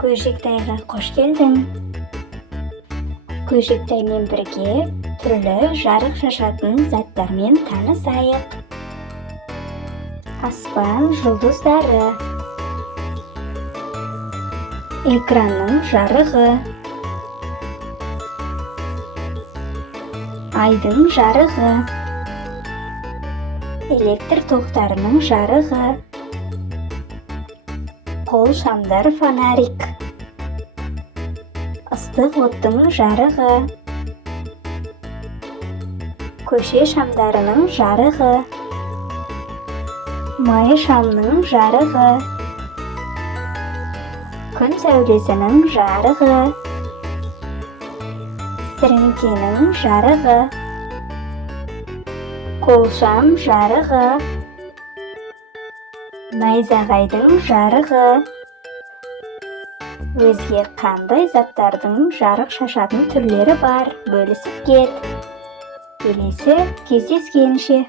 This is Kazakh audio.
Көжектайға қош келдің. Көжектаймен бірге түрлі жарық шашатын заттармен танысайық. Аспан жұлдыздары, экранның жарығы, айдың жарығы, электр тоқтарының жарығы, қол шамдар фонарик, ыстық оттың жарығы, көше шамдарының жарығы, май шамның жарығы, күн сәулесінің жарығы, сіріңкенің жарығы, қолшам жарығы, найзағайдың жарығы, өзге қандай заттардың жарық шашатын түрлері бар, бөлісіп кет. Келесі кездескенше.